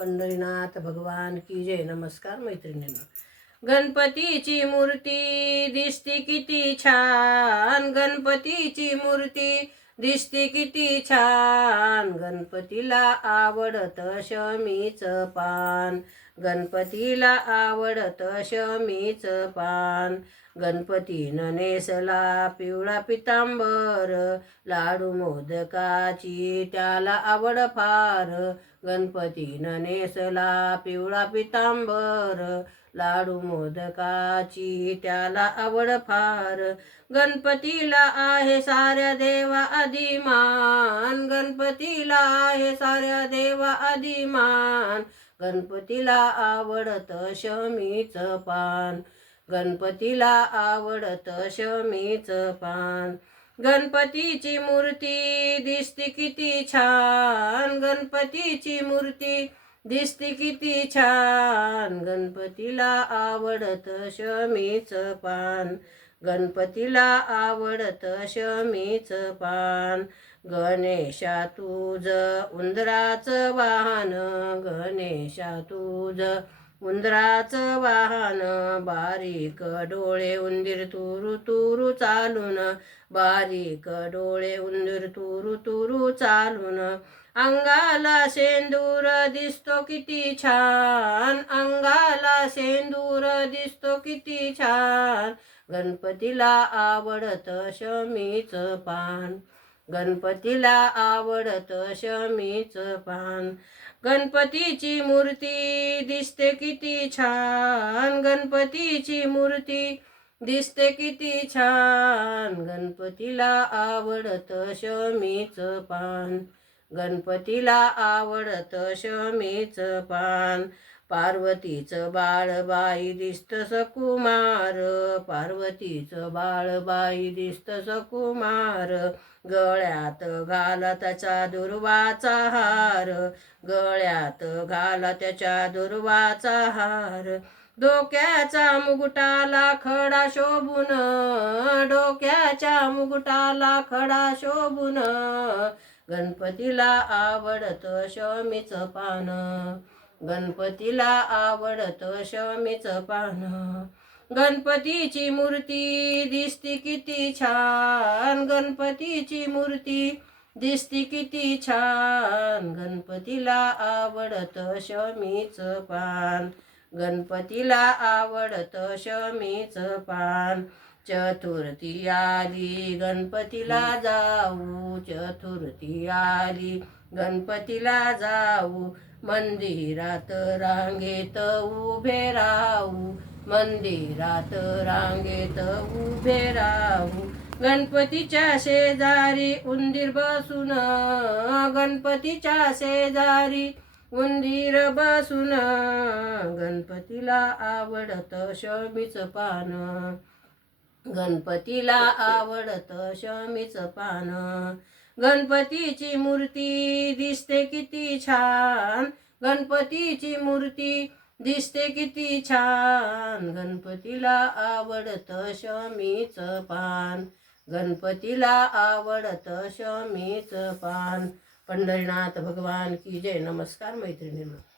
पंढरीनाथ भगवान की जय. नमस्कार मैत्रिणींना. गणपतीची मूर्ती दिसती किती छान. गणपतीची मूर्ती दिसती किती छान. गणपतीला आवडत शमीच पान. गणपतीला आवडत शमीच पान. गणपतीनं नेसला पिवळा पितांबर. लाडू मोदकाची त्याला आवड फार. गणपतीनं नेसला पिवळा पितांबर. लाडू मोदकाची त्याला आवड फार. गणपतीला आहे साऱ्या देवा अधिमान गणपतीला आहे साऱ्या देवा अधिमान गणपतीला आवडत शमीच पान. गणपतीला आवडत शमीच पान. गणपतीची मूर्ती दिसती किती छान. गणपतीची मूर्ती दिसती किती छान. गणपतीला आवडत शमीच पान. गणपतीला आवडत शमीच पान. गणेशा तुझ उंदराचं वाहन. गणेशा तुझ उंदराचं वाहन. बारीक डोळे उंदीर तुरु तुरु चालून. बारीक डोळे उंदीर तुरु तुरु चालून. अंगाला शेंदूर दिसतो किती छान. अंगाला सेंदूर दिसतो किती छान. गणपतीला आवडत शमीच पान. गणपतीला आवडत शमीच पान. गणपतीची मूर्ती दिसते किती छान. गणपतीची मूर्ती दिसते किती छान. गणपतीला आवडत शमीच पान. गणपतीला आवडत शमीच पान. पार्वतीचं बाळबाई दिसत सकुमार. पार्वतीचं बाळबाई दिसत सकुमार. गळ्यात घाला त्याचा दुर्वाचा हार. गळ्यात घाला त्याच्या दुर्वाचा हार. डोक्याचा मुगुटाला खडा शोभून. डोक्याच्या मुगुटाला खडा शोभून. गणपतीला आवडत शमीच पान. गणपतीला आवडत शमीच पान. गणपतीची मूर्ती दिसती किती छान. गणपतीची मूर्ती दिसती किती छान. गणपतीला आवडत शमीच पान. गणपतीला आवडत शमीच पान. चतुर्थी आली गणपतीला जाऊ चतुर्थी आली गणपतीला जाऊ मंदिरात रांगेत उभे राहू मंदिरात रांगेत उभे राहू. गणपतीच्या शेजारी उंदीर बसून गणपतीच्या शेजारी उंदीर बसून गणपतीला आवडत शमीच पान. गणपतीला आवडत शमीच पान. गणपतीची मूर्ती दिसते किती छान. गणपतीची मूर्ती दिसते किती छान. गणपतीला आवडत शमीच पान. गणपतीला आवडत शमीच पान. पंढरीनाथ भगवान की जय. नमस्कार मैत्रिणी